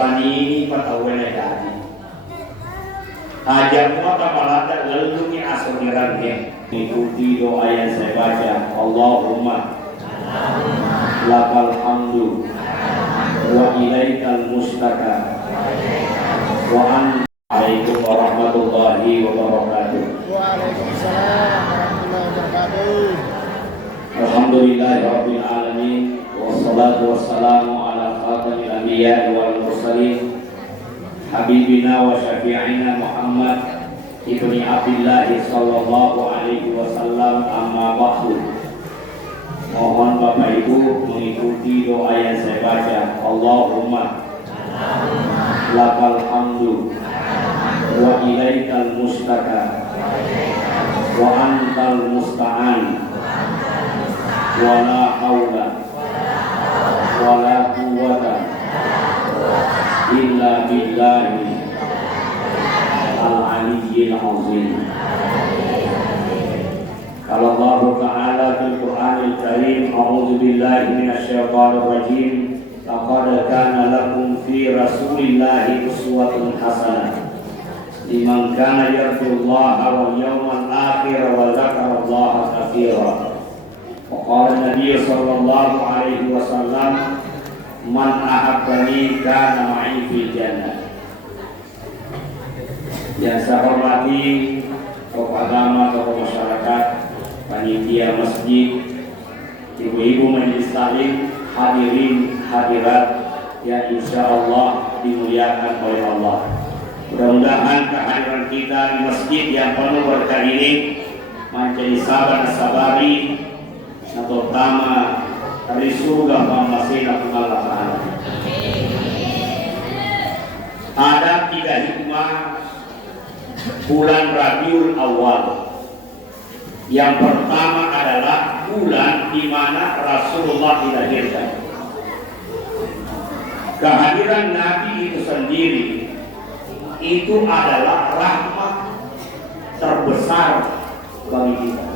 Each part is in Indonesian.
Manini patawena jadi. Hajat muat apalada lalu ni asunirannya. Ikuti doa yang saya baca. Allahumma lakal hamdu wa ilaikal mustaka wa Assalamualaikum warahmatullahi wabarakatuh. Waalaikumsalam warahmatullahi wabarakatuh. Alhamdulillahirabbil alamin wassalatu wassalamu ala khatamil anbiya wal mursalin habibina wa syafi'ina Muhammad ibni Abdullah sallallahu alaihi wasallam, amma ba'du. Mohon Bapak Ibu mengikuti doa yang saya baca. Allahumma lakal hamdu wa ilaikal mustaka wa antal musta'an wa la hawla wa la quwwata illa billahi al-aliyyil azim. Kalau Allah Ta'ala fil Qur'anil Karim, a'udzu billahi minasyaitonir rajim. Laqad kana lakum fi Rasulillahi uswatun hasanah liman kana yarjullaha wal yawmal akhir wa dzakarallaha katsiran. Wa qala Nabi sallallahu alaihi wasallam, man ahabbani kana ma'i fil jannah. Yang saya hormati tokoh agama, tokoh masyarakat, panitia masjid, ibu-ibu majelis taklim, hadirin hadirat yang insya Allah dimuliakan oleh Allah. Mudah-mudahan kehadiran kita di masjid yang penuh berkah ini menjadi sabar sabari atau utama dari surga Masih Allah Ta'ala. Ada 3 hikmah bulan Rabiul Awal. Yang pertama adalah bulan di mana Rasulullah dilahirkan. Kehadiran Nabi itu sendiri itu adalah rahmat terbesar bagi kita.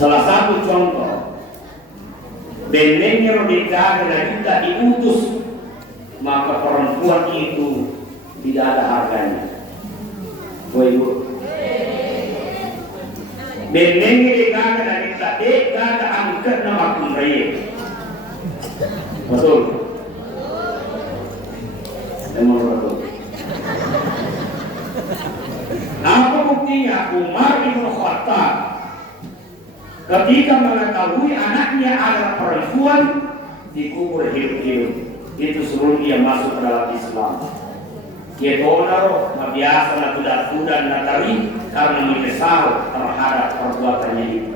Salah satu contoh, benengnya Rodika dan kita diutus, maka perempuan itu tidak ada harganya. Ibu, benengnya dikata dan kita dikata angkat nama kumraya. Betul. Memang betul. Apa buktinya? Umar bin Khattab ketika mengetahui anaknya adalah perempuan dikubur hidup-hidup, itu suruh dia masuk ke dalam Islam. Dia donor, biasa na kuda-kuda natari karena menyesal terhadap perbuatannya itu.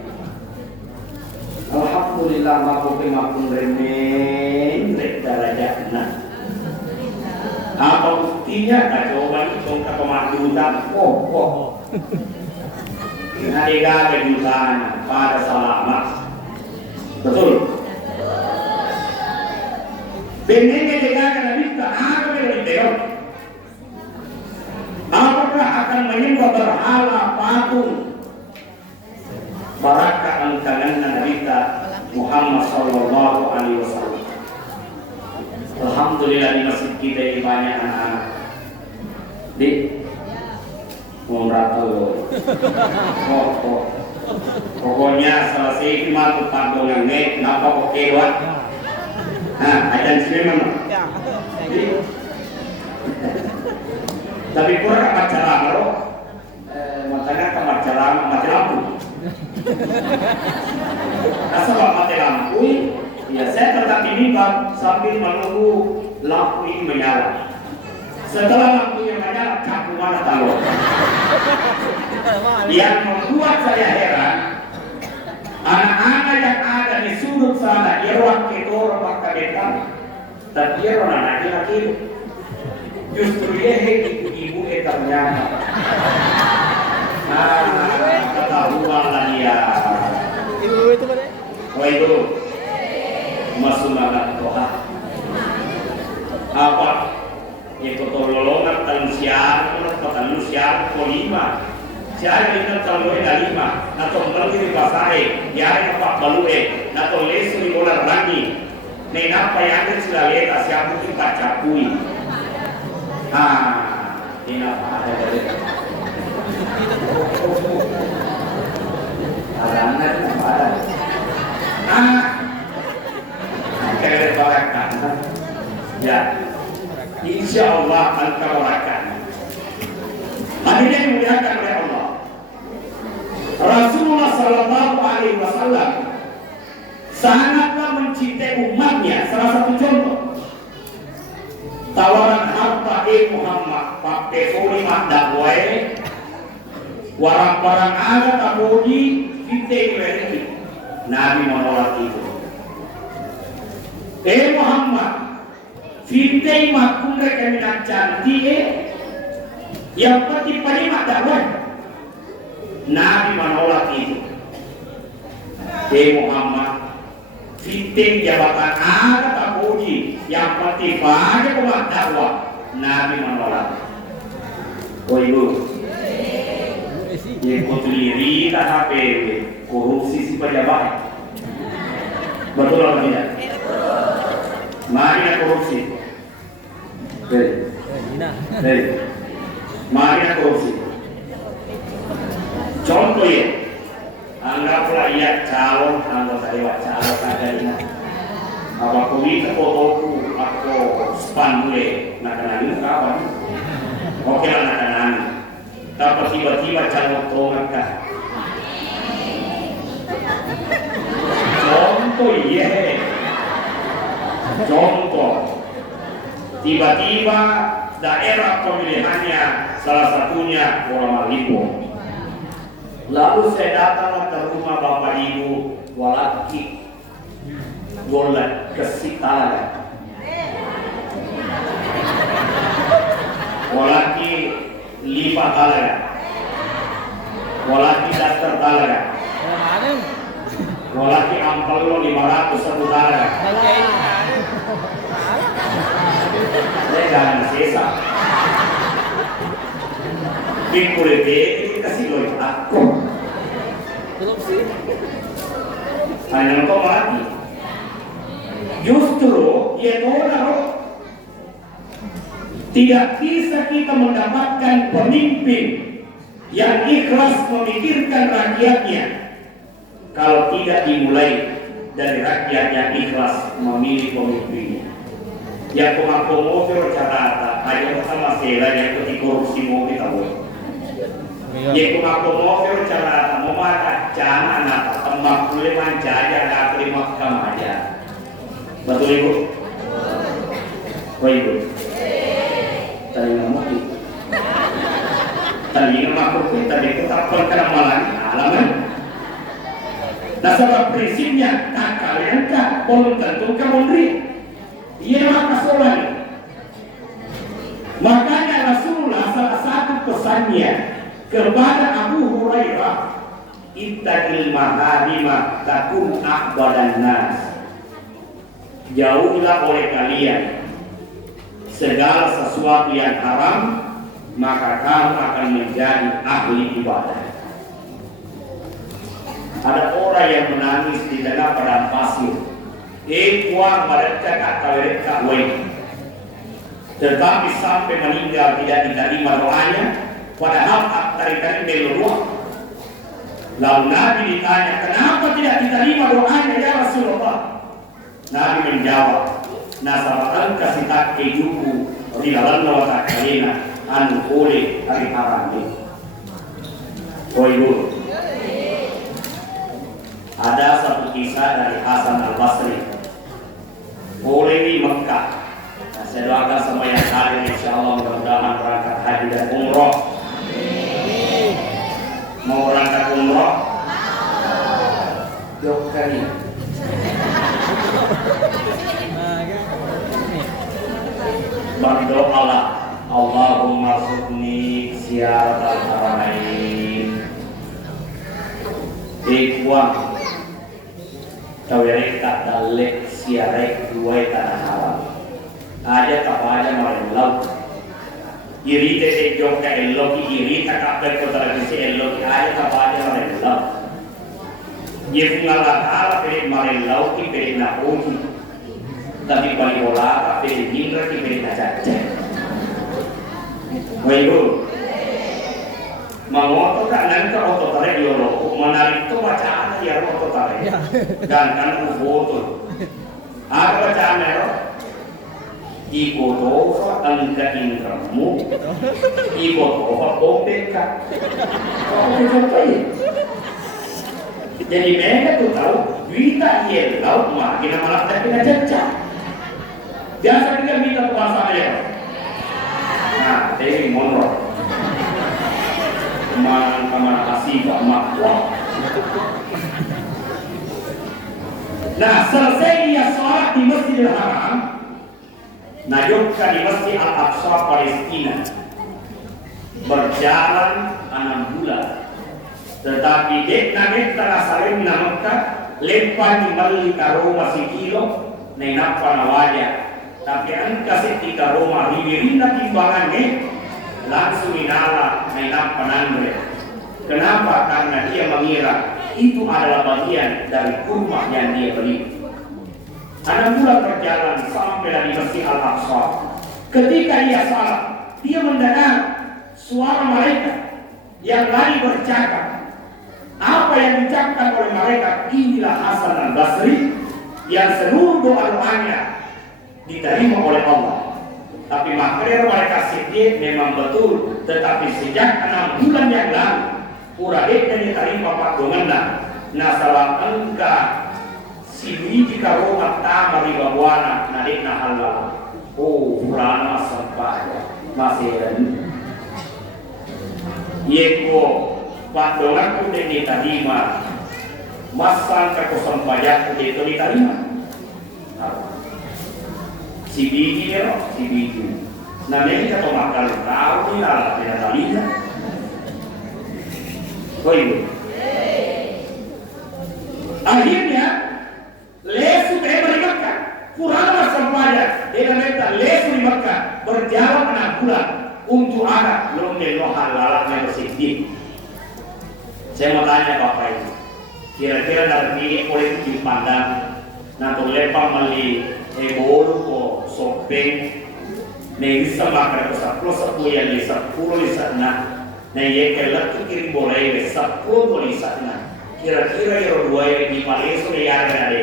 Alhamdulillah maupun remen derajatna. Apa buktinya? Coba itu kepematutan pokok. Nadiga kejutaan pada selamat. Betul. Benengnya dikatakan Nabi tak ada dari Dewa. Apakah akan menyembah berhala patung? Barakah angkangan Nabi Muhammad sallallahu alaihi wasallam. Alhamdulillah di masjid kita ini banyak anak-anak. Di Mumratul. Pokoknya selesai matu pardon yang nek napa kok kewat. Nah, ajan sini mana? Tapi kurang baca lama, makanya kamar jalan mati lampu. Asal mati lampu, ya saya tetap ini sambil menunggu lampu ini menyala. Setelah lampunya menyala, campur mana tahu. Yang membuat saya heran, anak-anak yang ada di sudut sana, irwak itu orang kadetan, dan dia orang anak laki. Justru dia ibu etamnya. Ketahuan lah dia. Ibu itu mana? Oh itu masuk banget Tuhan. Apa? Itu tolongan tansiar, tansiar kolima. Siapa yang terlalu lima? Atau melagi di pasai, yang apa balue? Atau lesu di bola rangi. Nena payangin sila leta siapa kita capui. Nena apa ada dari. Alangan apa ada. Kalian barakan. Ya. Insya Allah engkau barakan. Hadirin yang dimuliakan oleh Allah. Rasulullah Sallallahu Alaihi Wasallam sangatlah mencintai umatnya. Salah satu contoh tawaran harta Muhammad pakai solima dakwai warang-warang ada tabuji kita ini Nabi menolak itu. Muhammad fitnah makum rekomendasi cantik yang penting pada dakwai Nabi menolak itu. Muhammad fitnah jabatan ada tabuji yang penting pada umat dakwah Nabi menolak. Oh ibu yang kotori tak HP korupsi si pejabat betul atau tidak? Mari korupsi mari korupsi contoh ya anggaplah ia calon anggota dewan calon kadernya apa kulit fotoku aku spandule nak-nak ini kapan oke lah nak-nak tapi tiba-tiba calon tolong kah contoh iya contoh tiba-tiba daerah pemilihannya salah satunya orang Malibu lalu saya datang ke rumah bapak ibu walaki golat kesitala walaki lipat talaga walaki daftar talaga walaki ampal lo 500 satu talaga saya jangan sesa kulit ini kasih lo itu aku hanya kau mati justru ya tahu tidak bisa kita mendapatkan pemimpin yang ikhlas memikirkan rakyatnya kalau tidak dimulai dari rakyat yang ikhlas memilih pemimpinnya. Yang pengaku carata aja sama sela yang ketika korupsi mau kita buat. Yang pengaku carata mau mata jangan apa tembak boleh manjaja nggak terima kamaja. Betul ibu? Baik ibu. Tadi ngomong itu. Tadi ngomong kita tetapkan karena malam alaman. Nah sebab prinsipnya kalian kan belum tentu kemundri. Ia maka solan. Makanya Rasulullah salah satu pesannya kepada Abu Hurairah, ittaqil maharima takun a'badan nas. Jauhilah oleh kalian segala sesuatu yang haram, maka kamu akan menjadi ahli ibadah. Ada orang yang menangis di tengah padang pasir. Kuang mereka kata mereka tetapi sampai meninggal tidak diterima doanya, padahal tarik-tarik meluluh. Lalu Nabi ditanya, kenapa tidak diterima doanya ya Rasulullah? Nabi menjawab, nasabatan kasih tak kejuku rialan nawata kalina anu oleh hari haram ini. Oh ibu, ada satu kisah dari Hasan Al-Basri. Boleh di Mekah. Nah, saya doakan semua yang hadir insya Allah mudah-mudahan berangkat haji dan umroh. Mau berangkat umroh? Jauh kali. Berdoalah, Allahumma rzuqni ziyaratal haramain. Ikhwan tawerek tak dalek siarek dua tanah haram aja kapan marelau iri te jok ka elok iri tak kapet ko televisi elok aja kapan marelau ye ngala ala pe marelau ki pe na uji Tapi balik bola, pilih Indra, pilih Najaja. Ibu, mau kan nanti auto tarik diolok, menarik itu bacaan dia auto tarik. Dan kan foto. Ada bacaan ya? Ikotofa angka indramu, ikotofa kopeka. Kau coba ya? Jadi mereka tuh tahu, kita ia tahu makin malah tapi Najaja. Biasa kita minta puasa ya. Nah, ini monor. Kemana kasih Pak Makwa. Nah, selesai dia sholat di Masjidil Haram, najukkan di Masjid Al-Aqsa Palestina. Berjalan 6 bulan. Tetapi dek tengah salim namaka lepas di Mali Karoma sikilo nenapa nawajah. Tapi angka setika Roma riwirina timbangannya langsung inala mainan penandre. Kenapa? Karena dia mengira itu adalah bagian dari kurma yang dia beli. 6 bulan berjalan sampai di Masjid Al-Aqsa. Ketika dia salat, dia mendengar suara mereka yang lari bercakap. Apa yang diucapkan oleh mereka? Inilah Hasan al-Basri yang seluruh doa-doanya diterima oleh Allah. Tapi makanya mereka sedih memang betul. Tetapi sejak 6 bulan yang lalu Uradeknya diterima Pak Dongana. Nah salah engka si jika rumah tamari bawana nadekna halal. Oh purana sampai masih yeko Pak Dongan pun diterima. Masang kekosampayat itu diterima. Si biji ya, si biji. Namanya kita makan tahu ni lah, tidak tahu. Oh iya. Akhirnya lesu di Makkah, Purana sampaya dengan mereka lesu di Makkah berjalan 6 bulan untuk anak belum halal bersedih. Saya mau tanya Bapak ini, kira-kira dari ini politik dipandang, nanti lepang meli ebolu ko sopeng bisa makan ke 10 yang di 10 di sana yekelat tu kiri boleh 10 di sana kira-kira yang dua yang di Malaysia yang ada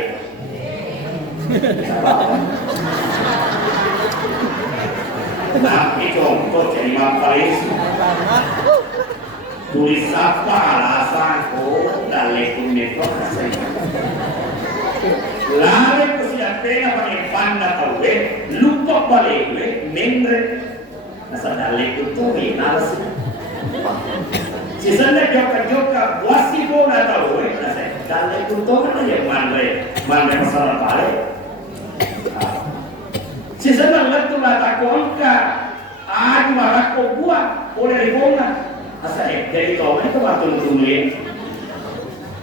tapi contoh jadi Malaysia tulis apa alasan dalekun metode lalu sudah pernah pakai panda tahu lupa balik membre nasa dalekun tuh nalas si sana joka wasi pun tahu nasa dalekun tuh kan aja membre masalah balik si sana letu lah takongka adu marako buat boleh dibongkar nasa jadi tahu itu waktu tungguin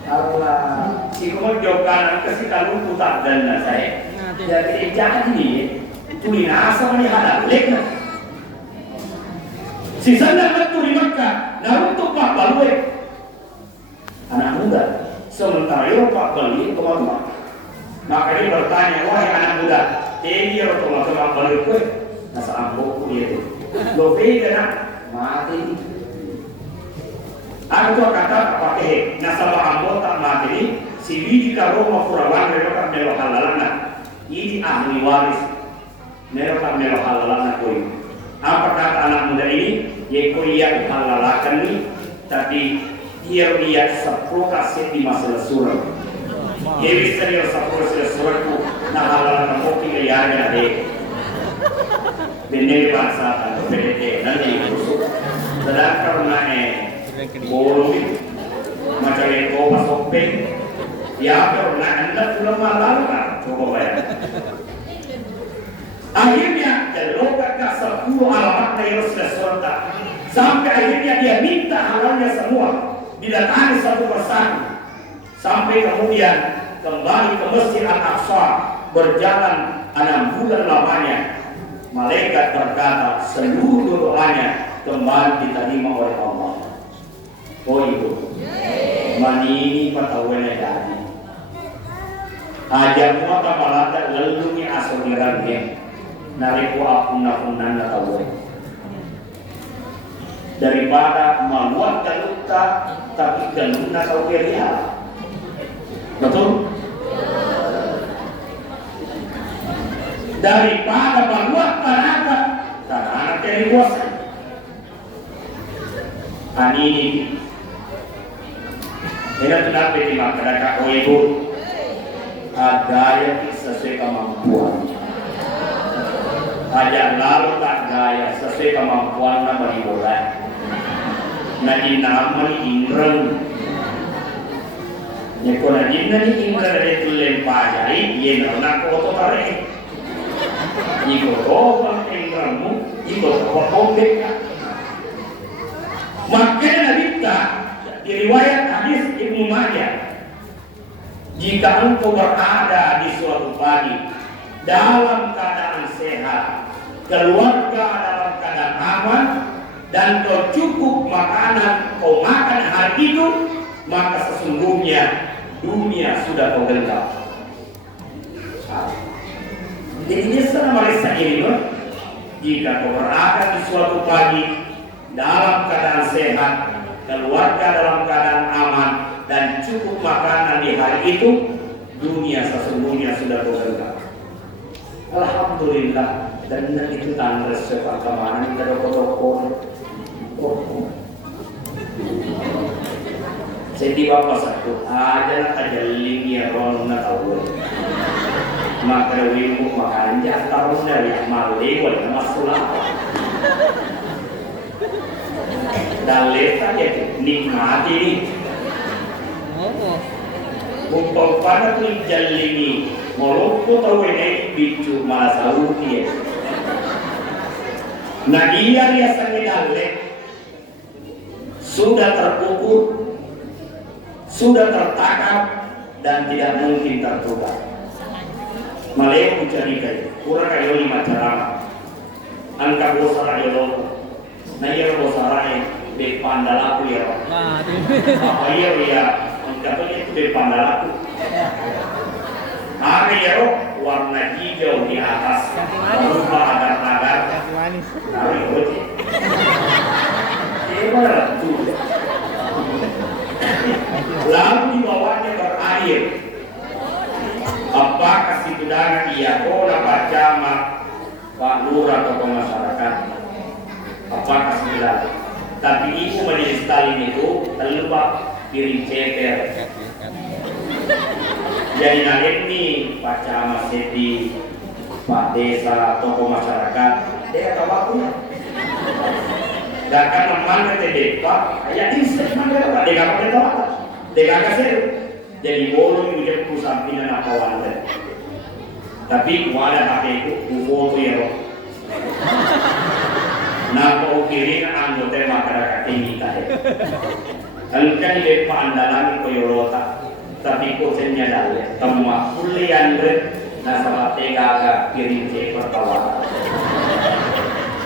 Allah, si kamu jawabkan ke si kalung putar dan saya. Jadi jadi tuli nasa ni hadap lekna. Si sana betul di Makkah, namun tu Pak Balwe anak muda. Sementara itu Pak Balwe kemana? Maka dia bertanya, wahai anak muda, ini orang tua Pak Balwe, nasa ambok dia tu. Lo beda nak mati. Aku kata pakai nasabah anggota mati si biji karoma Purawan mereka melo halalana ini ahli waris mereka melo halalana koi. Apa kata anak muda ini? Yeko ia halalakan ni tapi dia 10 kaset di masalah surat. Dia bisa dia 10 kaset suratku nah halalan kopi kayaknya deh. Bener bahasa atau PDT nanti itu sedang karena bolong macam itu masuk peng ya karena anda sudah malam coba bayar akhirnya terlokat ke 10 alamat dari Rasulullah sampai akhirnya dia minta halalnya semua didatangi satu persatu sampai kemudian kembali ke Masjid Al-Aqsa berjalan 6 bulan lamanya malaikat berkata seluruh doanya kembali diterima oleh Allah. Oh ibu, manini patawen jadi. Aja mua kamalata lalu ni asolirannya nariku apuna-punan na tawo. Daripada maluat kaluta tapi galuna kau keria. Betul? Daripada maluat tanaka tanah keribuasan. Ani ini kenapa di masyarakat ibu ada yang sesuai kemampuan. Aja lalu tak gaya sesuai kemampuan nama diboleh. Nadi nama ni Indren. Nyeko nadi nadi Indren ada tulen pajai, ye nak kotor tarik. Nyeko kotor Indrenmu, nyeko kotor beka. Makanya Nabi tak di riwayat hadis Ibnu Majah, jika engkau berada di suatu pagi dalam keadaan sehat, keluarga dalam keadaan aman, dan kau cukup makanan kau makan hari itu, maka sesungguhnya dunia sudah kau genggam. Jadi ini sama mereka ini, jika kau berada di suatu pagi dalam keadaan sehat, keluarga dalam keadaan aman, dan cukup makanan di hari itu, dunia sesungguhnya sudah kau genggam. Alhamdulillah, dan itu tanda sepak kemana kita toko-toko. Jadi bapak satu aja nak kajaling ya ron na tahu. Maka wimu makan jah tahu dari malai boleh masuk. Dalil saja nikmati ni. Umpam pada tu jalingi, molokku tahu ini bicu malas tahu dia. Nah dia sangat dalil sudah terpukul, sudah tertangkap dan tidak mungkin tertukar. Malay mencari kayu, kurang kayu lima cara. Angka bosara yolo, na iya bosara de pandalaku ya. Apa iya angka itu de pandalaku. Ada ya warna hijau di atas, berupa agar-agar. Dari itu. Lalu dibawanya berair. Apakah si tudang ia kola baca Pak Lurah atau masyarakat? Apakah si tudang? Tapi ibu majelis talim itu terlupa piring ceker. Jadi nanti ini Pak Camat Seti, Pak Desa, tokoh masyarakat, dia tahu aku ya. Gak mana tadi Pak, ayat ini mana Pak, dia gak pernah tahu apa, dia gak kasih. Jadi boleh menjadi perusahaan pilihan apa wadah. Tapi wadah HP itu foto ya Roh. Nah kau kirim anggota masyarakat ini tadi. Kalau kan di depan andalan itu Yorota, tapi kau senyadar ya, semua kuliah nasabah tega agak kirim cek pertawar.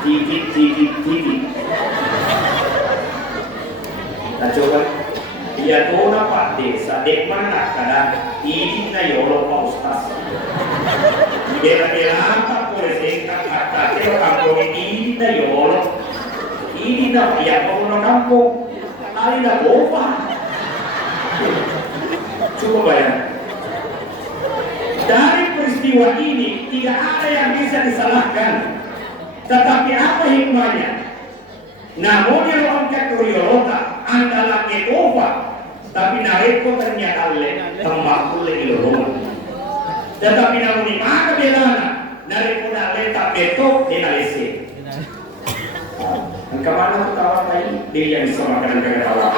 Titik. Nah coba, dia tahu Pak Desa, dek mana kadang ini na Yolo Pak Ustaz. Bela-bela apa boleh singkat kata, dia kampung ini na Yolo, ini na yang pengguna kampung, ali na bopa. Coba bayang. Dari peristiwa ini tidak ada yang bisa disalahkan. Tetapi apa hikmahnya? Namun yang angkat Yorota adalah Ekova, tapi nareko ternyata tembak oleh Iloroma. Tetapi namun di mana belana? Nareko tak betok di nalisi. Kemana tu kawan tadi? Dia yang bisa makan dengan kawan.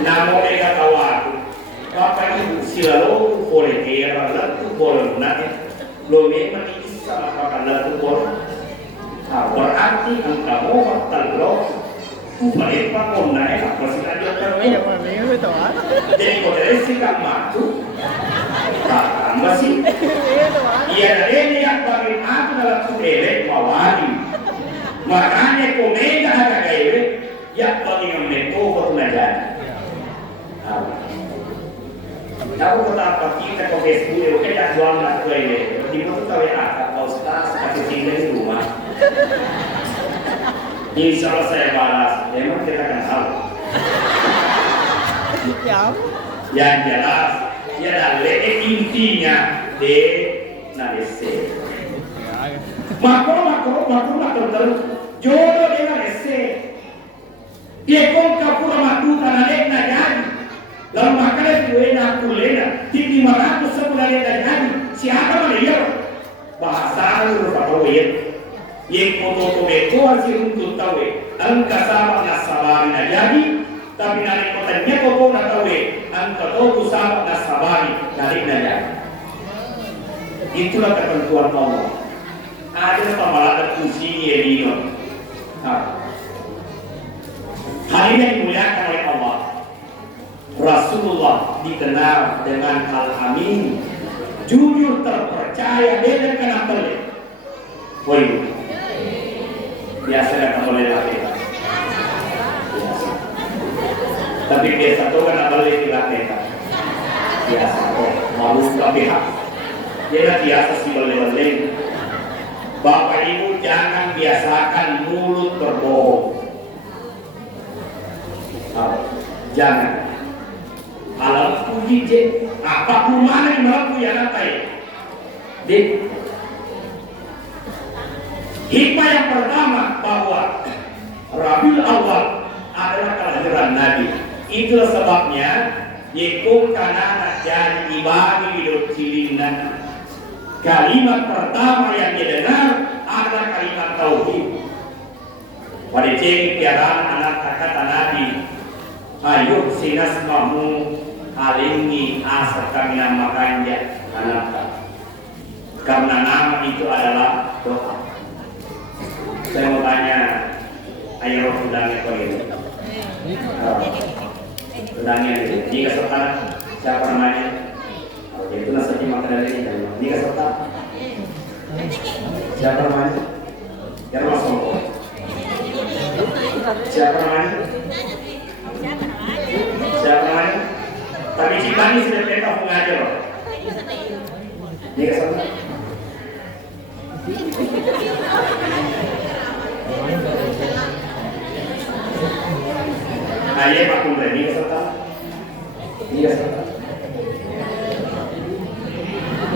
Namun mereka kawan. Bapak ibu silalu boleh kira lalu boleh nanti lo memang bisa makan lalu boleh. Berarti engkau mau terlalu upaya pakon naik apa sih ada terlalu. Jadi kau dari sikap matu, tak masih. Ia dari yang bagi aku dalam kubele mawari. Makanya kau mega agak gaya ya bagi ngemeto kau tunajan. Tahu kata kita kau Facebook, oke dah jual nak kau ini. Di mana kau yang ada kau stas kasih tinggal di rumah. Insya Allah saya balas. Memang kita akan tahu. Yang jelas, ya adalah intinya de nalese. Makro terus jodoh dengan nalese. Dia kong kapura madu tanah lek najari. Lalu makanya duena kulena tinggi 500 sebulan lek najari. Siapa mana dia? Bahasa lu tahu ya. Yang foto itu hasil untuk tahu. Angka sama nasabari najari. Tapi nari kotanya koko nak tahu. Angka tahu sama nasabari nari najari. Itulah ketentuan Allah. Ada pemalakan fungsi ini. Hal ini dimuliakan oleh Allah. Rasulullah dikenal dengan Al-Amin, jujur, terpercaya, beda kena pelik. Woi, biasa kena boleh lagi. Tapi biasa tu kena boleh dilakukan. Biasa, malu pihak. Dia biasa sih boleh. Bapak Ibu jangan biasakan mulut berbohong. Jangan. Alam puji je, apa mana yang melaku ya nakai. Di hikmah yang pertama bahwa Rabiul Awal adalah kelahiran Nabi. Itulah sebabnya yaitu karena jadi ibadi hidup cilingan. Kalimat pertama yang didengar adalah kalimat tauhid. Pada ciri piaraan anak kata Nabi. Ayo sinas mahu halingi asa kami namakan dia anak. Karena nama itu adalah doa. Saya mau tanya, ayo udangnya kau ini. Udangnya itu. Jika sekarang siapa namanya? Itu nasi makanan ini kan. Jika sekarang siapa namanya? Yang masuk. Siapa namanya? Siapa namanya? Tapi Cipani sudah perintah mengajar loh. Ini kesana. Ayah Pak Kumre, ini kesana. Ini kesana.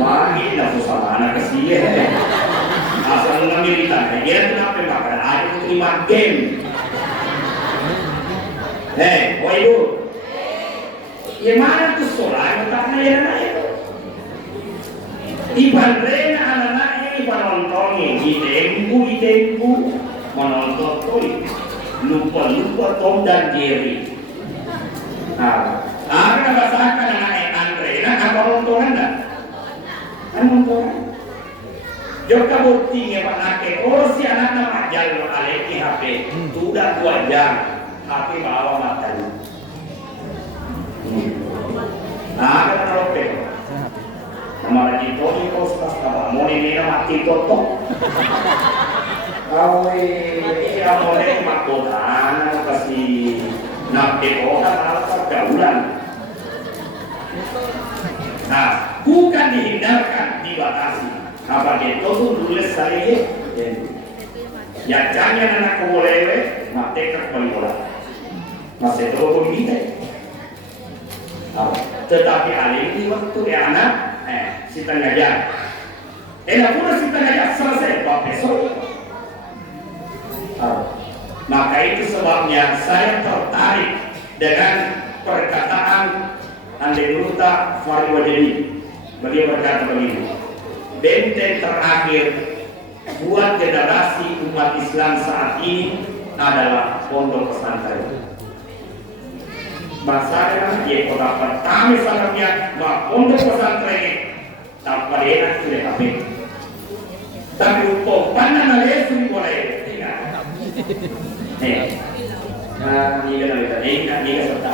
Wah, ini dah susah anak kesian. Asal ngambil ditanya, dia kenapa makan? Ada itu terima game. Hei, woi Ibu. Yang mana tuh sholat? Karena yang itu. Iban rena anak-anaknya iban nontonnya. Di tempu menonton tuh. Lupa Tom dan Jerry. Nah, ada bahasakan anak Andre. Nah, apa nontonan dah? Kan nontonan. Jika buktinya Pak Nake, si anak nama jalur aleki HP. Sudah 2 jam. Tapi bawa matanya. Nah, kan rope. Nama lagi Tony Kostas, apa mau ini mati totok. Kau ini mau ini makotan, kasih nape orang alat pergaulan. Nah, bukan dihindarkan, dibatasi. Apa itu tuh tulis saya. Ya jangan anak kulewe, mati kembali bola. Masih terlalu begini. Tetapi hari ini waktu dia anak, si tengah jam. Pun si tengah jam selesai besok. Maka itu sebabnya saya tertarik dengan perkataan Andenuta Fariwadeni. Beliau berkata begini, benteng terakhir buat generasi umat Islam saat ini adalah pondok pesantren. Masalah dia kota pertama sangatnya bahwa pondok pesantren tanpa enak sudah habis. Tapi untuk pandangan Yesus boleh tidak. Nah, ini kan kita ingat ini serta.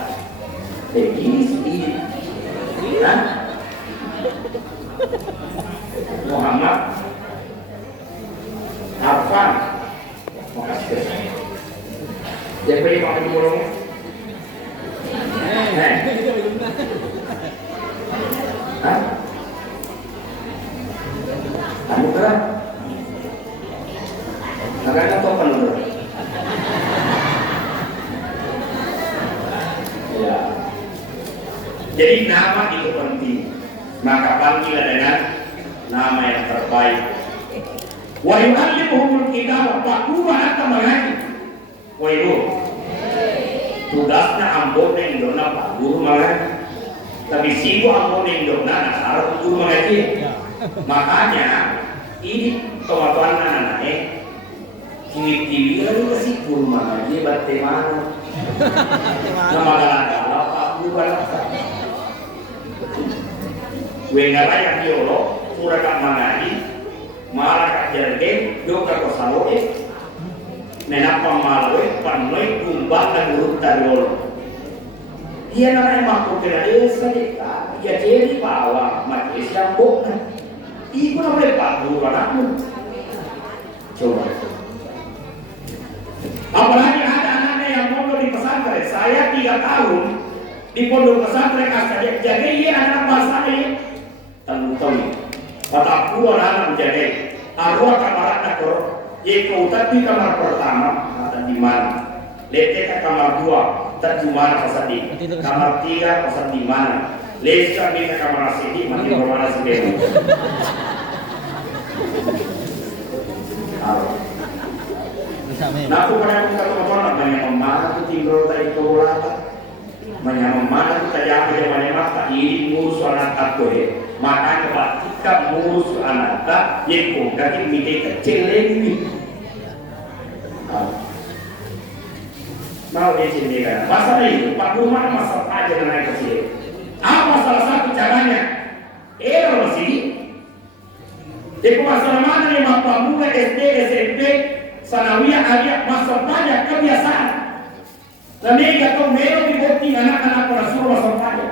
Begini, kan? Muhammad apa? Makasih. Siapa yang pakai bolongnya? Hah? Anu kan? Agak apa dulu? Ya. Jadi nama itu penting. Maka panggil dengan nama yang terbaik. Wa yu'allimuhumul kitab wa qura hatta mengaji. Wa itu tugasnya ambon yang dona Pak Guru mengaji. Tapi situ ambon yang dona nasar guru mengaji. Makanya ini teman-teman anak-anak TV lalu kasih guru mengaji batte mana. Nama galak-galak Pak Guru balasa. Wengara yang diolo surakat mengaji malah kajarke doka kosaloe menapa malwe panoi kumbang dan urut tariolo dia namanya makhluk kena desa deka dia jadi bawa majelis yang bohong ibu namanya Pak Guru anakmu coba apalagi ada anaknya yang mondok di pesantren saya 3 tahun di pondok pesantren asal jadi dia anak bahasanya tanggung-tanggung Kata aku anak menjaga arwah kamar anak Jika di kamar pertama kata di mana? Lete ke kamar 2 tak di mana pasal di kamar 3 pasal di mana? Lesa ke kamar sini mati bermana sendiri. Nah aku pada kita teman-teman banyak memana tu timbul tadi korata banyak memana tu tajam dia banyak mata ini ngurus anak aku maka ketika ngurus anak tak yaitu kaki mite kecil lagi mau di sini kan masalah itu Pak Guru mana masalah aja dengan anak kecil apa salah satu caranya masih itu masalah mana yang Bapak Muda SD SMP sanawiyah alia masalah banyak kebiasaan dan mereka tahu melo dibukti anak-anak Rasul masalah banyak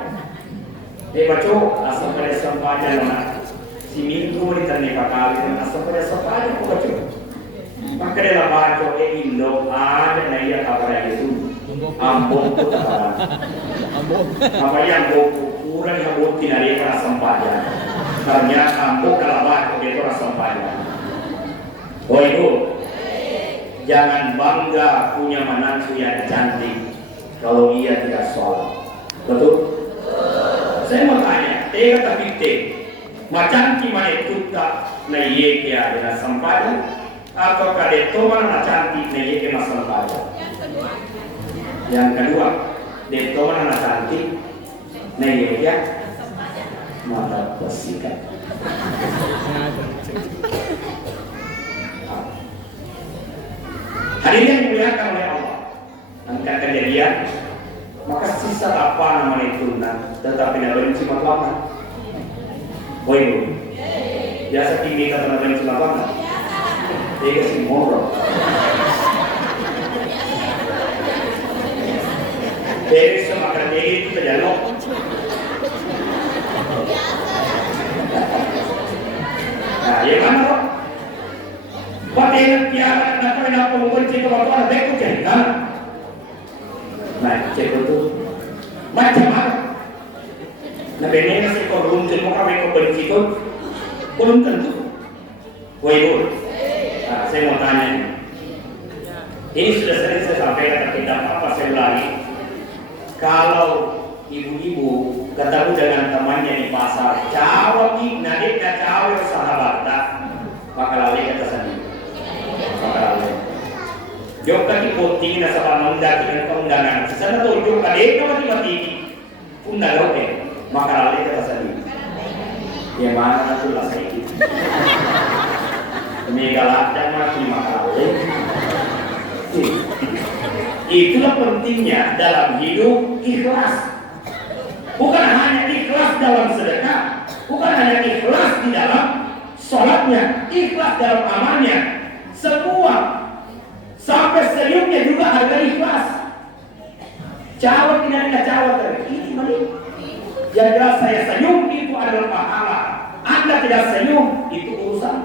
baco asal pada sampahnya anak si minggu ditanya kali asal pada sampahnya kok baco maka dia baco Indo ada na iya kabar itu ambon ko ta ambon apa yang kurang habot tinari para sampahnya ternyata ambon kalabat itu sampahnya oh itu jangan bangga punya menantu yang cantik kalau ia tidak sholat betul. Saya mau tanya, tega tapi macam gimana itu tak naik ya dengan sampahnya, atau kade toman macam naik dengan sampahnya. Yang kedua, de toman macam naik ya mata bersihkan. Hari ini dimuliakan oleh Allah. Angkat kejadian. Maka sisa apa namanya itu tetapi tidak benci maklumnya. Oh itu biasa tinggi kata tidak benci maklumnya. Dia kasih morok. Dari semakan dia itu terjalok. Nah, yang mana kok? Pakai tiara kenapa membenci kemampuan beku kan? Nah, cek itu macam apa? Nah, benar sih kalau belum tentu kami benci itu belum tentu. Wah ibu, nah, saya mau tanya. Ini sudah sering saya sampaikan tapi tidak apa saya ulangi. Kalau ibu-ibu ketemu dengan temannya di pasar, jawab nih, nanti kita jawab sahabat, maka lalu kata sendiri, maka lalu. Jok kaki putih nasa pamangdaki ng paundangan. Sana to jok kade na mati-mati. Undang maka lalu kata sendiri. Ya mana tu lah sedikit. Megalaknya mati maka lalu. Itulah pentingnya dalam hidup ikhlas. Bukan hanya ikhlas dalam sedekah, bukan hanya ikhlas di dalam sholatnya, ikhlas dalam amalnya. Semua sampai senyumnya juga harga ikhlas. Jawab tidak jawab ini mari. Yang jelas saya senyum itu adalah pahala. Anda tidak senyum itu urusan.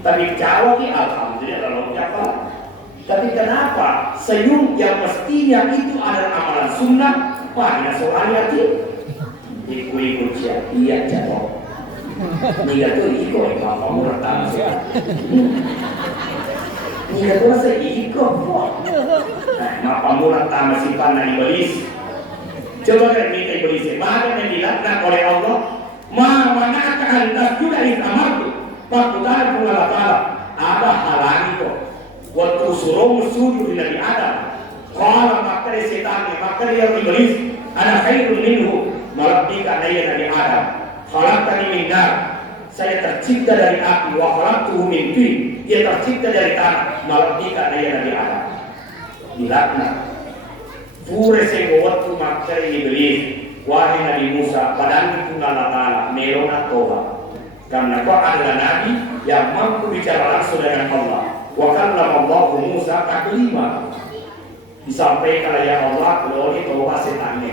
Tapi jawab alhamdulillah kalau siapa. Tapi kenapa senyum yang mestinya itu adalah amalan sunnah pada soal hati? Ikut siapa? Iya jatuh. Niga tuh ikut apa murah tangan Niga tuh saya ikut kok. Apa murah tangan si panah iblis? Coba kita minta iblis. Mana yang dilaknat oleh Allah? Ma manaka anta juga itamatu. Pakutara Allah Taala ada halangi kok. Waktu suruh sujud di Nabi Adam. Kalau maka setan maka dia iblis ada khairun minhu melabbika naya Nabi Adam. Khalaqtani min nar. Saya tercipta dari api wa khalaqtuhu min tin. Dia tercipta dari tanah melabbika naya Nabi Adam. Dilaknat. Pure sing waktu maka iblis wahai Nabi Musa padang itu Allah Taala merona toba. Karena kau adalah Nabi yang mampu bicara langsung dengan Allah. Wa kallama Allah Musa taklima. Disampaikan ya Allah kalau ini tobat setannya.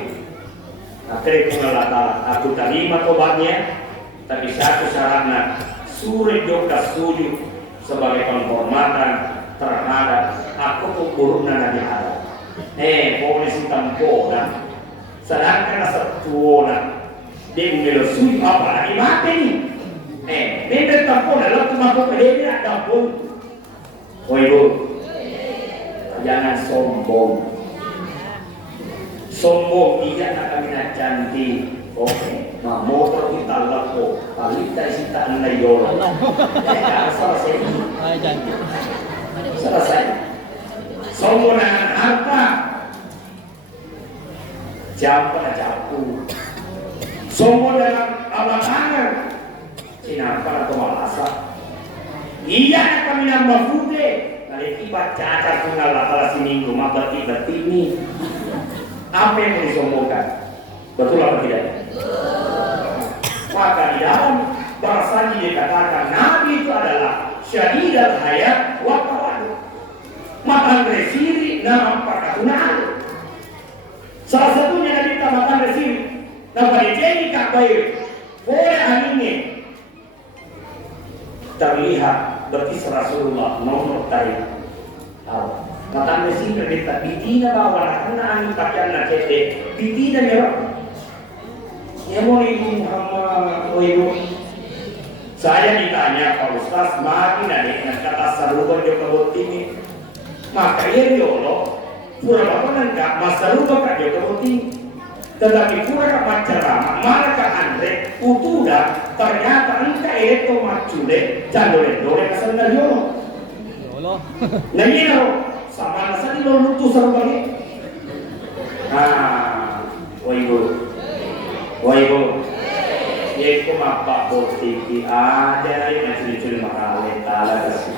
Akhirnya Allah Ta'ala aku terima tobatnya. Tapi satu syaratnya sulit juga sujud sebagai penghormatan terhadap aku keturunan Nabi Adam. Boleh si tamponan. Sedangkan setuonan dia menjadi sujud apa lagi mati nih. Beda tampon dalam tumaku pedenya ada pun. Woi bu, jangan sombong. Sombong tidak nak kami nak cantik. Oke, nah motor kita lapo, paling dari kita anda yola. Selesai. Cantik. Selesai. Sombong dengan harta. Jampa japu. Sombong dengan abang tangan. Sinapa atau malasa? Iya kami nambah fude. Kali tiba cacar tunggal lah seminggu maka berarti ini. Apa yang mau disombongkan? Betul atau tidak? Maka di dalam bahasa dikatakan Nabi itu adalah syadidal hayat wa tawadu. Makan resiri nama perkatunaan. Salah satunya Nabi makan resiri. Nama dijadi kabai. Boleh aningnya. Terlihat berarti Rasulullah nomor tarik. Kata Messi berita bitina bawa karena angin pakaian nak cete bitina merah. Ya mau ibu Muhammad, ibu. Saya ditanya Pak Ustaz, makin ada yang kata saruban Joko ini. Maka ia diolok, pura bapak nengkap masa rubah kat Joko ini. Tetapi pura pacaran, mana ke Andre, utuda ternyata engkau itu macule, jandole kasar dari Yolo. Nah ini sama nasa di lo lutu serbagi. Woi bu, ya aku mapak botiki ada yang curi-curi makalai tala kasih.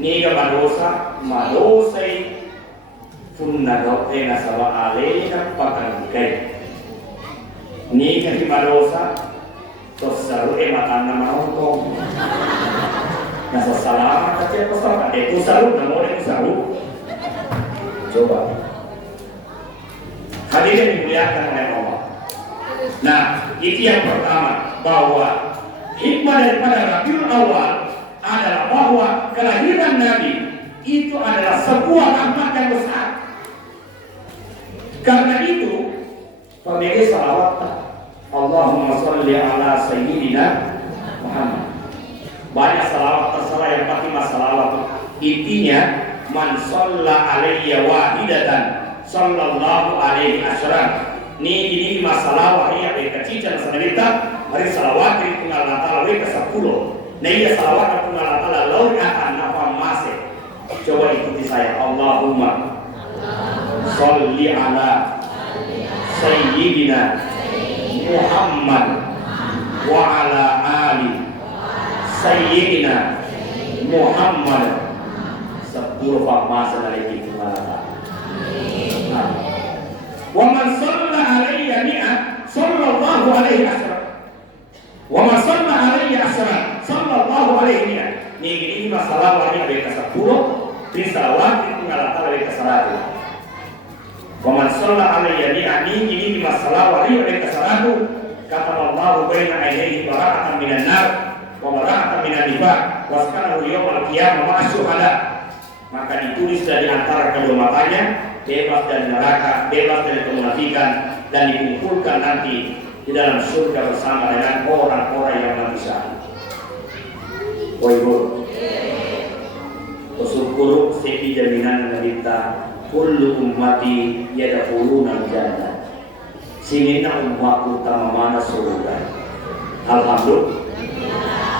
Ni ke madosa punna dote nasawa alena pakangkai. Ni ke madosa tos saru matan nama hongkong. Nasa salamat kasi ako sa itu saru namore saru. Coba. Hadirin dimuliakan oleh Allah. Nah, itu yang pertama bahwa hikmah daripada Rabiul Awal adalah bahwa kelahiran Nabi itu adalah sebuah rahmat yang besar. Karena itu, pemilik salawat Allahumma sholli ala sayyidina Muhammad. Banyak salawat tersalah yang pasti masalawat. Intinya man shalla alayya wahidatan sallallahu alaihi asyran. Ini masalah yang berkecican sebenarnya hari salawat itu Allah Taala ke 10. Nah iya salawat itu Allah Taala lalu akan nafam masih. Coba ikuti saya. Allahumma sholli ala sayyidina Muhammad wa ala ali sayyidina Muhammad. 10 masa dari itu Allah Taala. Wa man shalla alayya mi'at sallallahu alaihi wasallam. Wa man shalla alayya asran sallallahu alaihi mi'at. Ini masalah wajib dari 10 di salawat itu ngalata dari 100. Wa man shalla alayya mi'at ini masalah wajib dari 100. Kata Allah baina aidaihi bara'atan minan nar wa bara'atan minan nifaq wa sakanahu yawmal qiyamah ma'a syuhada. maka ditulis dari antara kedua matanya, bebas dari neraka, bebas dari kemunafikan, dan dikumpulkan nanti di dalam surga bersama dengan orang-orang yang mati syahid. Ibu, usul sepi jaminan kita, kullu ummati yadkhuluna jannah. Sinina umatku tamamana surga. Alhamdulillah.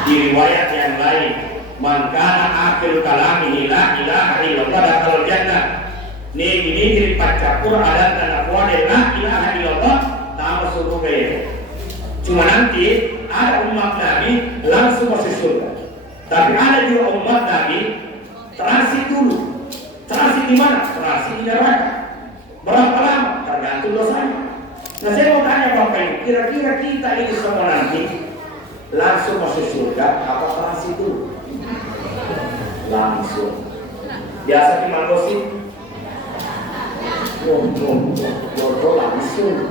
Di riwayat yang lain, man kana akhir kalamihi la ilaha illallah dakhala jannah. Ini dipaca Quran dan aqwal la ilaha illallah tambah surga ya. Cuma nanti ada umat Nabi langsung masuk surga. Tapi ada juga umat Nabi transit dulu. Transit di mana? Transit di neraka. Berapa lama? Tergantung dosanya. Nah, saya mau tanya Bapak Ibu, kira-kira kita ini semua nanti langsung masuk surga apa transit dulu? Langsung. Biasa di Magosi jodoh langsung.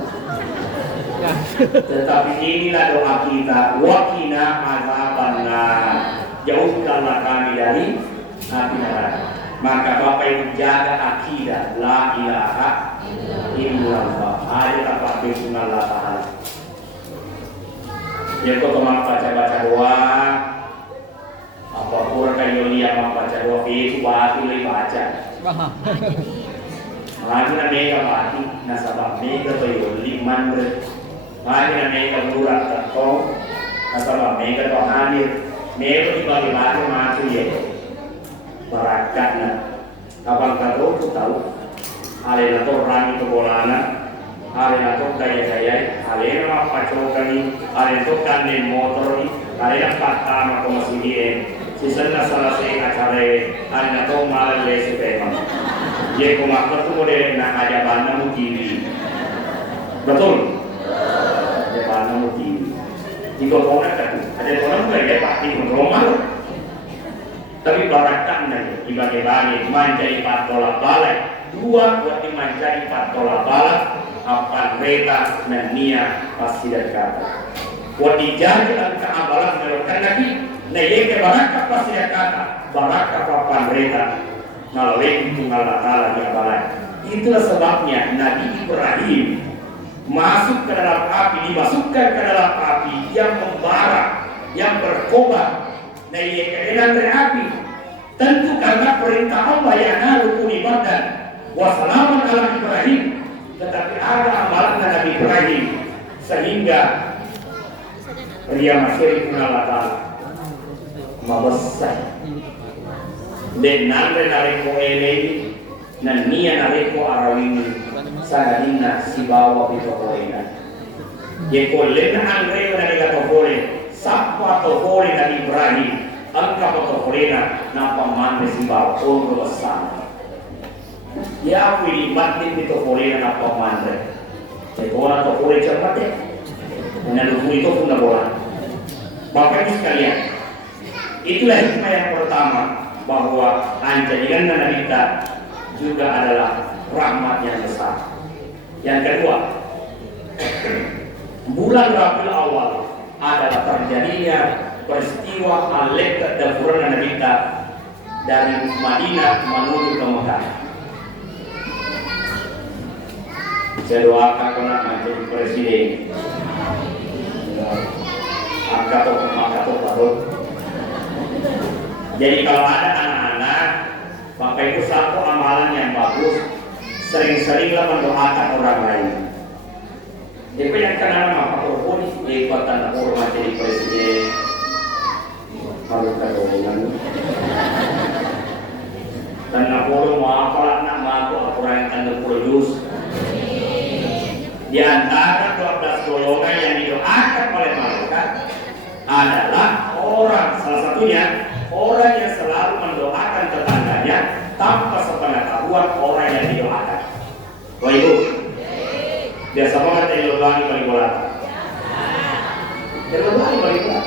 Tetapi inilah doa kita, waqina azabannar. Jauhkanlah kami dari api neraka. Maka Bapak Ibu jaga akidah la ilaha illallah. Ada apa bismillah ta'ala. Jadi kau teman baca doa apa pun kayu lihat baca doa itu bahati baca. Lagi mereka bahati nasabah mereka bayu liman ber. Lagi mereka murah tertong nasabah mereka tu hadir. Mereka dibagi bagi mati ya. Berakatnya. Abang tahu tu tahu. Alena tu orang itu bolana. Alena tu kaya. Alena apa cokani. Alena tu kan di motor ni. Alena patah macam masih dia. Sisanya salah saya acara. Alena tu malah lesu memang. Dia kumakar tu boleh nak aja bana mu TV. Betul. Aja bana mu TV. Jika orang kan, ada orang lagi pasti menromal. Tapi barakatnya dibagi-bagi menjadi 4 tolak balik. 2 buat menjadi 4 tolak balik. Apa mereka dan niat pasti dekat. Buat dijaga dan keamalan melakukan lagi. Nah yang barakat pasti dekat. Barakat apa mereka melalui tunggal Allah di abalan. Itulah sebabnya Nabi Ibrahim masuk ke dalam api, dimasukkan ke dalam api yang membara, yang berkobar dari keadaan dari api. Tentu karena perintah Allah yang narukuni badan wassalamun ala Ibrahim. Tetapi ada amalan Nabi Ibrahim sehingga dia masih Allah Ta'ala mabasah dan nanda nariko eleni dan niya nariko arawini sa hinna si bawa pitokoina. Ye kolena ang reo na nigatokore, sapwa tokore na Ibrahim, ang kapatokorena na pamande si bawa ono basana. Ya aku libat din pitokorena na pamande. Ye kona tokore cermate, na lupu itu pun bola. Bapak Ibu sekalian, itulah hikmah yang pertama bahwa anjalikan Nabi kita juga adalah rahmat yang besar. Yang kedua, bulan Rabiul Awal adalah terjadinya peristiwa al-Lekat dan Furana Nabi kita dari Madinah menuju ke Mekah. Saya doakan kena menjadi presiden. Angkat atau jadi kalau ada anak-anak, Bapak Ibu satu amalan yang bagus, sering-seringlah mendoakan orang lain. Jadi yang kenal nama Pak Proponi, ikutan hormat jadi presiden, harus kedongan. Dan Napolo mau apalah nama aku orang yang tanda produs. Di antara 12 golongan yang didoakan oleh malaikat adalah orang, salah satunya orang yang selalu mendoakan tetangganya tanpa sepengetahuan orang yang didoakan. Wah Ibu, biasa banget yang didoakan balik bola. Didoakan balik bola.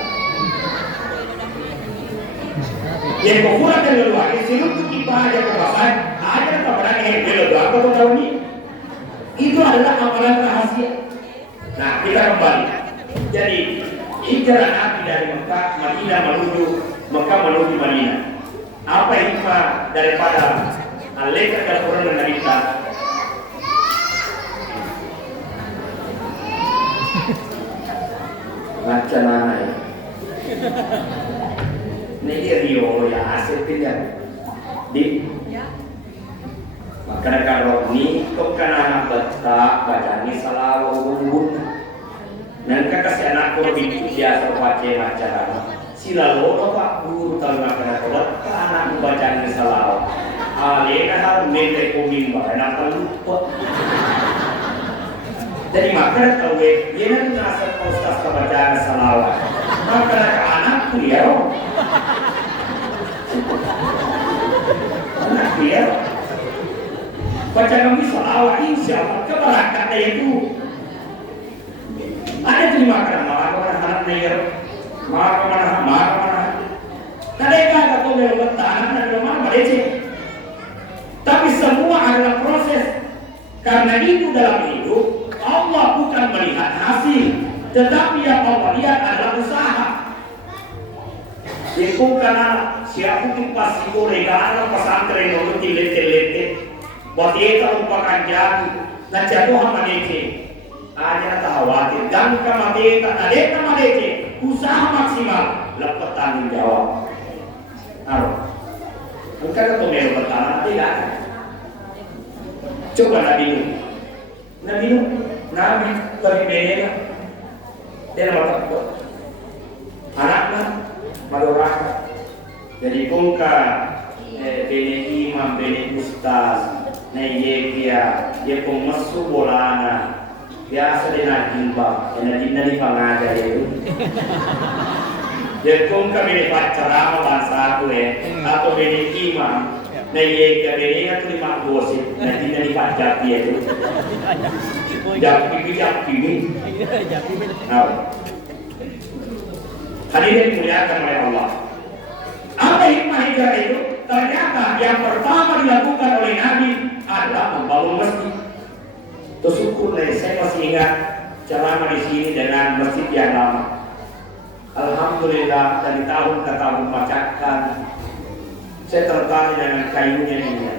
Yang kurang yang didoakan, seluruh kita aja kebasan, ada kepada yang didoakan atau tahun ini. Itu adalah amalan rahasia. Nah kita kembali. Jadi hijrah Nabi dari Mekah, Madinah menuju Mekah menuju Madinah. Apa hikmah daripada alaikat Al-Quran dan Nabi-Nya? Macam mana ya? Ini Rio ya asik tidak di maka kalau ni kau kena baca bacaan salawat ubun nanti kasih anak kau lebih biasa baca macam sila lo pak guru kalau nak kena kau anak bacaan salawat alena harus mete kuning bah nak lupa jadi maka kalau dia nanti nasihat ustaz bacaan salawat maka anak dia anak dia baca kami salawat insyaallah keberkatan itu ada terima kasih malah anak dia marah kadang kau lewat tanah dan rumah berece tapi semua adalah proses karena itu dalam hidup Allah bukan melihat hasil tetapi yang Allah lihat adalah usaha. Itu karena siapa tu pasti regalo pesantren itu tilet-tilet, buat itu umpakan jatuh, dan jatuh sama dece, aja tak khawatir, dan kama dece, usaha maksimal, lepas tanggung jawab. Aduh, bukan itu melu pertama tidak. Coba Nabi berbeda, dia nama takut, anaknya madoraka. Jadi kongka bene imam bene ustaz na yekia dia pun masuk bolana biasa dia nak jumpa dia di pangajar itu dia kongka bene pacarama bahasa aku atau bene imam na yekia bene itu lima gosip na di pacar dia itu japi hadirin dimuliakan oleh Allah. Apa hikmah hijrah itu? Ternyata yang pertama dilakukan oleh Nabi adalah membangun masjid. Syukur saya masih ingat ceramah di sini dengan masjid yang lama. Alhamdulillah dari tahun ke tahun macetkan. Saya tertarik dengan kayunya ini.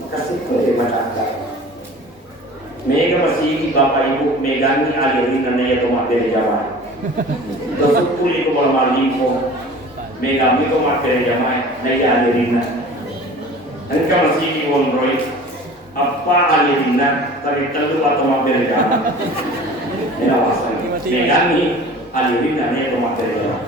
Maka syukur dia macetkan. Mega masih Bapak Ibu megangi alirin dan naya tomat dari Jawa. Syukur itu kalau malimpo. Megami ko materi jamai naya alirina. Angka masih di Wondroid apa alirina tadi telu atau materi jamai. Ini awasan. Megami alirina naya ko materi jamai.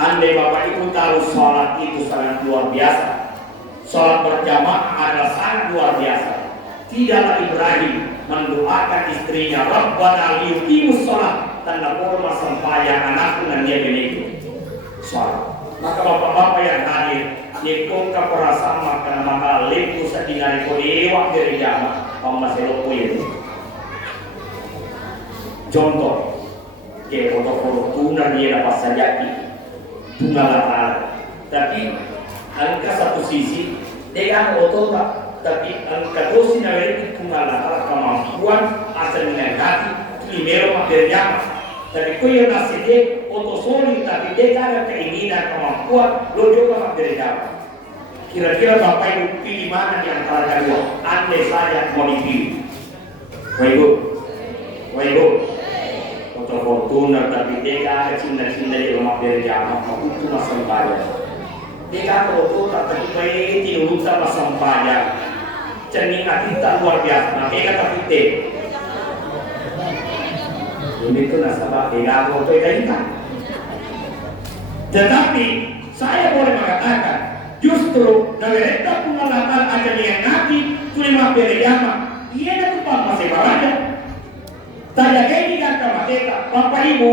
Andai Bapak Ibu tahu sholat itu sangat luar biasa. Sholat berjamaah adalah sangat luar biasa. Tidaklah Ibrahim mendoakan istrinya Rabbana liyuqimus sholat tanda kurma sampaya anakku dan dia begitu sholat. Maka bapak-bapak yang hadir ikutkan perasaan makan maka lepu sedinari ko iwak dari jama pamaselopo itu contoh ke foto tunan dia dapat sajati tunggal tapi angka satu sisi dengan otot tapi angka dosi dari tunggal kemampuan asal dengan hati primero materi jama tapi kau yang nasi dia otosoli tapi dia ada keinginan kemampuan lo juga materi jama. Kira-kira Bapak Ibu pilih mana di antara kedua? Andai saja mau dipilih. Waibu, foto Fortuner tapi dia ada cinta-cinta di rumah materi jama. Aku cuma sembahyang. Dia ada foto tapi baik tidak sama sembahyang. Cening kita luar biasa. Makanya kata kita. Ini itu nasabah dengan pemerintah. Tetapi saya boleh mengatakan justru mereka pengalaman akan yang Nabi terima berjama. Ia tempat masih berada. Tanya ini kata mereka, Bapak Ibu,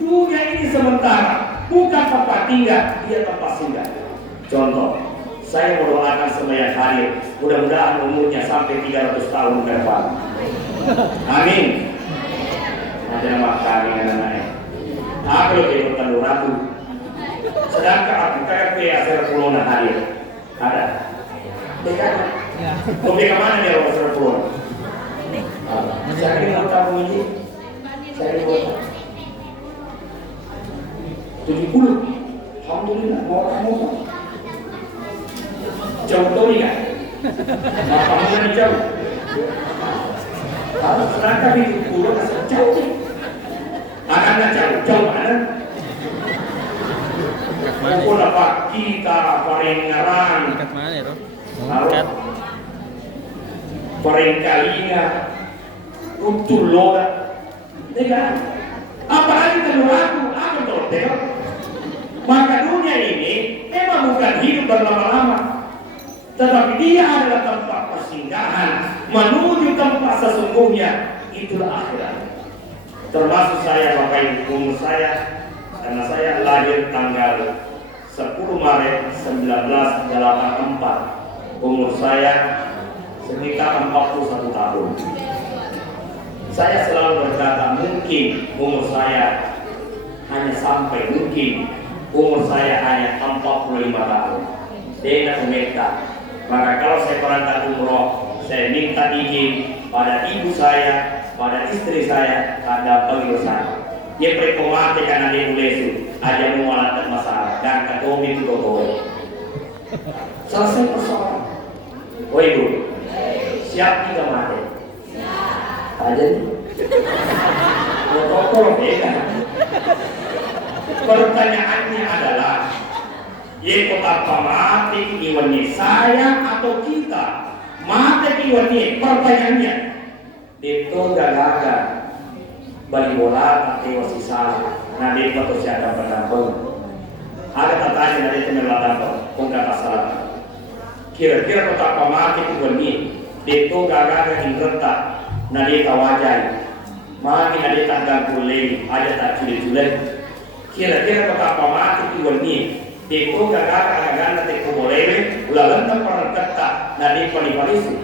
dunia ini sementara, bukan tempat tinggal, dia tempat singgah. Contoh, saya mendoakan semua yang hadir, mudah-mudahan umurnya sampai 300 tahun ke depan. Amin. Ada nama kami anak-anaknya. Aku lebih bertemu ratu. Sedangkan aku kayak asal pulau hadir. Ada. Dekat. Kopi kemana dia asal pulau? Saya ini mau tamu ini. Saya ini mau 70. Alhamdulillah mau tamu. Jauh tuh nih kan? Bapak mana jauh? Kalau sedangkan itu pulau masih jauh nih. Anak jauh mana? Pukul apa kita paling ngarang? Dekat mana ya, Rob? Lalu Dekat. paling kalinya untuk lola, dengan apalagi kalau aku totel. Maka dunia ini memang bukan hidup berlama-lama, tetapi dia adalah tempat persinggahan menuju tempat sesungguhnya, itulah akhirat. Termasuk saya Bapak Ibu, umur saya, karena saya lahir tanggal 10 Maret 1984, umur saya sekitar 41 tahun. Saya selalu berkata mungkin umur saya hanya sampai mungkin umur saya hanya 45 tahun. Dia minta. Maka kalau saya berangkat umroh, saya minta izin pada ibu saya, pada istri saya, ada panggil saya. Dia perkomate karena dia lesu, aja menguatkan masalah dan katomi itu doa. Selesai persoalan. Oh ibu, siap tidak mati? Aja nih. Protokol beda. Pertanyaannya adalah, yaitu apa mati iwani saya atau kita? Mati iwani, pertanyaannya itu gagaga bali bola atau sisa. Nah di foto siapa berdamping? Ada tatanya dari itu melata pun kata salah. Kira-kira kota apa mati iwani itu gagaga inreta. Nah dia tawajai. Maki ada tanggang kulai, ada tak cule-cule. Kira-kira kota apa mati iwani itu gagaga nanti kuboleh, ulah lentang pernah kata, nadi pali-palisi.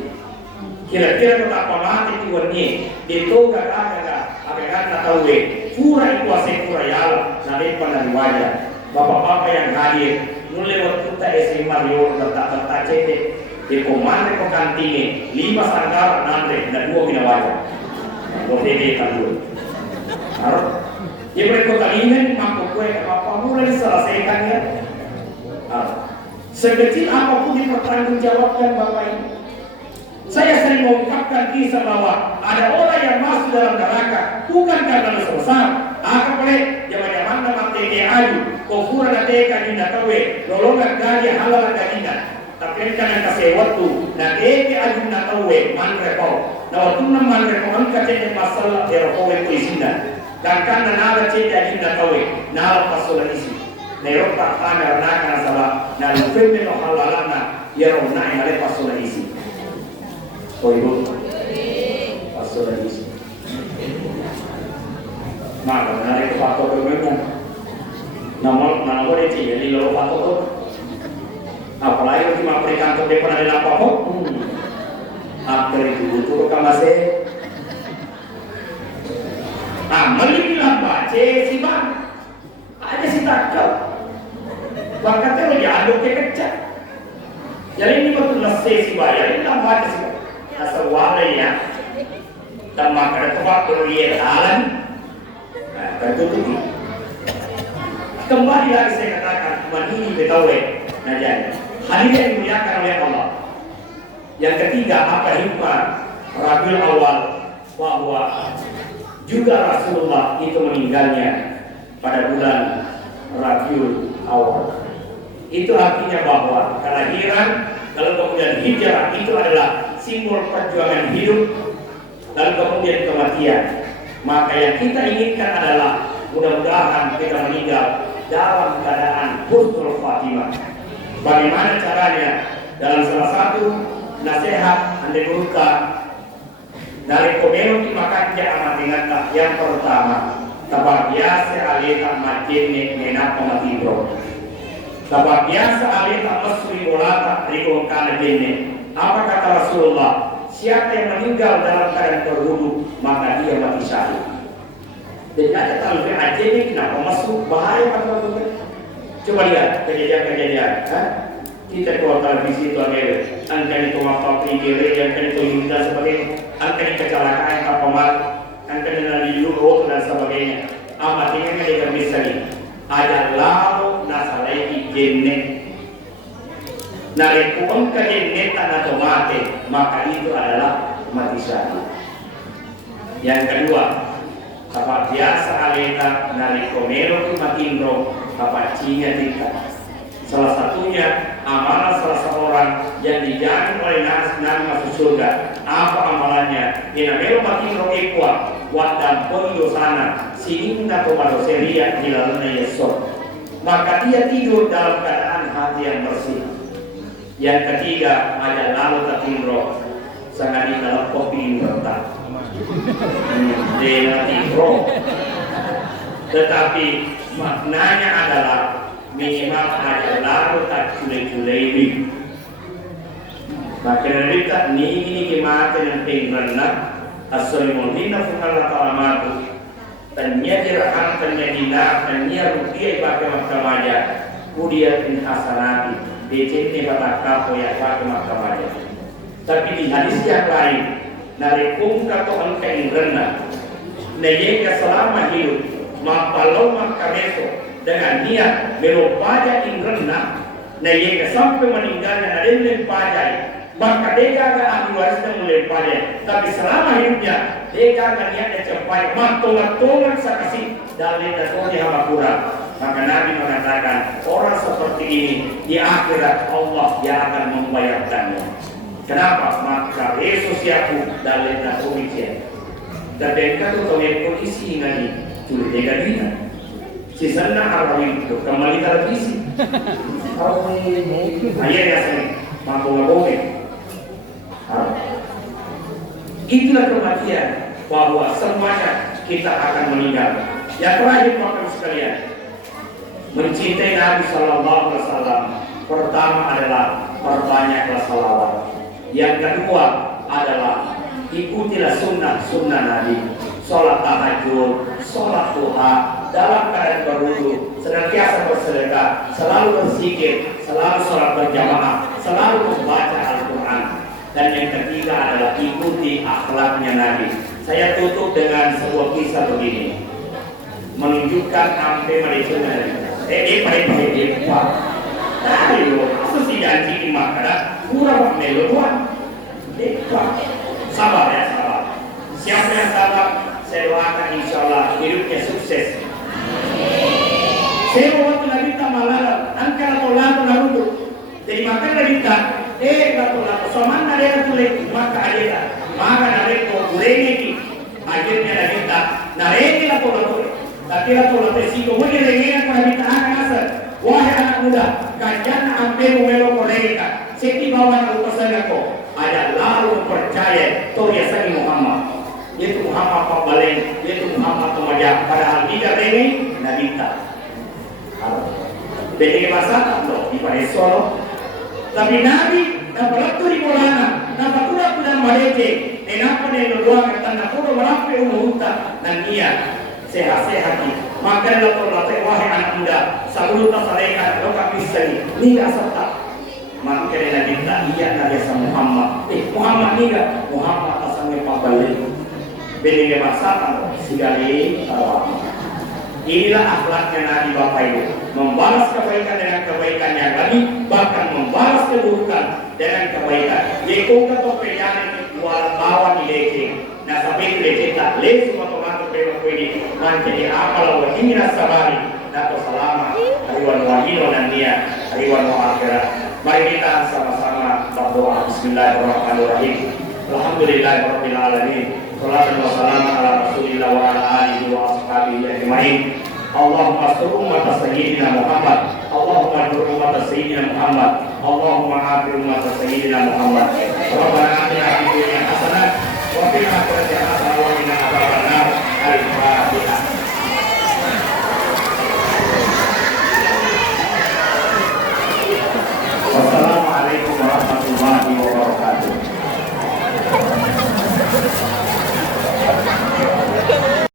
Kira-kira kota apa mati iwani itu gagaga agak tahu pura itu asing pura yal, nadi pernah wajah. Bapak-bapak yang hadir, mulai waktu kita SMA liur kata cete, di komando kantine 5 sanggar nanti dan 2 pinawajah. Boleh dulu. Harus. Dia berkotalinan mampu kue apa mulai diselesaikan ya. Sekecil apapun dipertanggungjawabkan Bapak Ibu. Saya sering mengungkapkan kisah bahwa ada orang yang masuk dalam neraka bukan karena dosa besar. Akan boleh zaman-zaman nama TK aju, kofura na TK dinda tawe, lolongan gadi halal gadina. Tapi kan kasih waktu, na TK aju na tawe manrepau. Na waktu na manrepau angka cete masalah erokowe kuisinda. Dan karena nada cete aju na tawe, nala pasola isi. Nero tak pamer na salah, na lufembe no halalana, yero na hale pasola isi. Oh ibu, pasola isi. Maka menarik faktor berbeda. Namun boleh sih jadi lalu faktor tu. Apalagi cuma berikan tu dia pernah ada apa-apa. Akhir itu butuh kamase. Melihat baca si bang, ada si takut. Bahkan tu dia aduk dia kecak. Jadi ini betul lesai si bayar ini tak baca si. Asal walai ya. Dan maka tempat berlian alam. Tertutupi. Kembali lagi saya katakan mandiri betawe najan. Hadirin yang dimuliakan oleh Allah. Yang ketiga apa hikmah Rabiul Awal bahwa juga Rasulullah itu meninggalnya pada bulan Rabiul Awal. Itu artinya bahwa kelahiran lalu kemudian hijrah itu adalah simbol perjuangan hidup lalu kemudian kematian. Maka yang kita inginkan adalah mudah-mudahan kita meninggal dalam keadaan husnul khatimah. Bagaimana caranya? Dalam salah satu nasihat anda berupa dari komeno makan amat ingat yang pertama tabagiase aleta majene mena pamatibro. Tabagiase aleta masri bolata rigo kana jenne. Apa kata Rasulullah? Siapa yang meninggal dalam keadaan berwudu maka dia mati syahid. Jadi ada talbih aja ini kenapa masuk bahaya pada waktu. Coba lihat kejadian-kejadian. Kita keluar televisi itu agak angka itu apa pinggir, angka itu yuda sebagainya, angka itu kecelakaan kapal mal, angka itu dari Euro dan sebagainya. Amat ini kan tidak bisa nih. Ada lalu nasalai jenek. Narikupang kalineta na tomate, maka itu adalah mati syahid. Yang kedua, kapag biasa aleta narikomero ki matindro, kapag cinya tingkat. Salah satunya amalan salah seorang yang dijamin oleh Nabi masuk surga. Apa amalannya? Inamelo matindro ekwa, wadam pondo sana, sehingga tomado seria hilalana yesod. Maka dia tidur dalam keadaan hati yang bersih. Yang ketiga ada lalu tatindro sangat dalam kopi retak denatindro, tetapi maknanya adalah minimal ada lalu tak culai-culai. Maka dari tak ini kematian yang tinggalnya asolimodina fungala talamatu tanya diraham tanya dinar tanya rupiah pakai mahkamahnya kudiat bin hasanati DCT batakap ya pakai mahkamahnya. Tapi di hadis yang lain narikum katoan kainrena nayeka selama hidup mapalau makameso dengan niat melupaja inrena nayeka sampai meninggalnya nadem pajai, maka dia agak ahli warisnya mulai pajai. Tapi selama hidupnya dia agak niatnya capai matolak sakasi dalil dan di hamakura. Maka Nabi mengatakan orang seperti ini di akhirat Allah yang akan membayarkannya. Kenapa? Maka Yesus yaku dalil dan umicia. Dan mereka tu tahu polisi nani curi jaga dina. Sisanya Arabi itu kembali televisi. Ayah yang sini mampu ngomongin. Itulah kematian, bahwa semuanya kita akan meninggal. Yang terakhir makan sekalian, mencintai Nabi Sallallahu Alaihi Wasallam pertama adalah perbanyaklah salawat. Yang kedua adalah ikutilah sunnah Nabi, sholat tahajud, sholat duha, dalam keadaan berwudu, senantiasa bersedekah, selalu berzikir, selalu sholat berjamaah, selalu membaca Al-Quran. Dan yang ketiga adalah ikuti akhlaknya Nabi. Saya tutup dengan sebuah kisah begini, menunjukkan sampai mereka pak. Ayo, susi janji makanan, kurang meluan. Sabar ya, sabar. Siapa yang sabar, saya doakan insya Allah hidupnya sukses. Saya waktu Nabi malam, angkat atau lalu naruto. Jadi makan Nabi batulah soman ada tulis maka ada maka nare ko kureni akhirnya Nabi nareni lah tulis. Tapi lah tulis sih ko mungkin lengan ko Nabi akan asal. Wahai anak muda, kajian ampe melo koreka. Seti bawa nak pesan aku. Ada lalu percaya Toya Sani Muhammad. Yaitu Muhammad Pabalen, yaitu Muhammad Tumaja. Padahal tidak ini Nabi tak. Beda bahasa tak di pada Solo. Tapi Nabi dapat di Molana, dapat kuda Maleke. Kenapa dia doa kata kuda merapi umuruta dan ia sehat-sehat ni. Maka lalu wahai anak muda, sebelum tersalaikan lokak pisani, ni asal maka dia minta iya Nabi Muhammad. Muhammad ni kan Muhammad asangnya pabalik. Beda masakan sigali inilah akhlaknya Nabi Bapak Ibu, membalas kebaikan dengan kebaikan yang lain, bahkan membalas keburukan dengan kebaikan. Jika kata perjalanan walau lawan di leke, nah sampai itu leke tak lesu atau mantu pernah ini menjadi amal wahina sabari, atau selama hariwan wahino dan dia hariwan akhirat. Mari kita sama-sama berdoa. Bismillahirrahmanirrahim. Alhamdulillahirabbil alamin. Salatu wassalamu ala Rasulillah wa ala alihi wa ashabihi ajma'in. Allahumma astur umat sayyidina Muhammad. Allahumma ajur umat sayyidina Muhammad. Allahumma afir umat sayyidina Muhammad. Rabbana atina fid dunya hasanah wa fil akhirati hasanah wa qina adzabannar.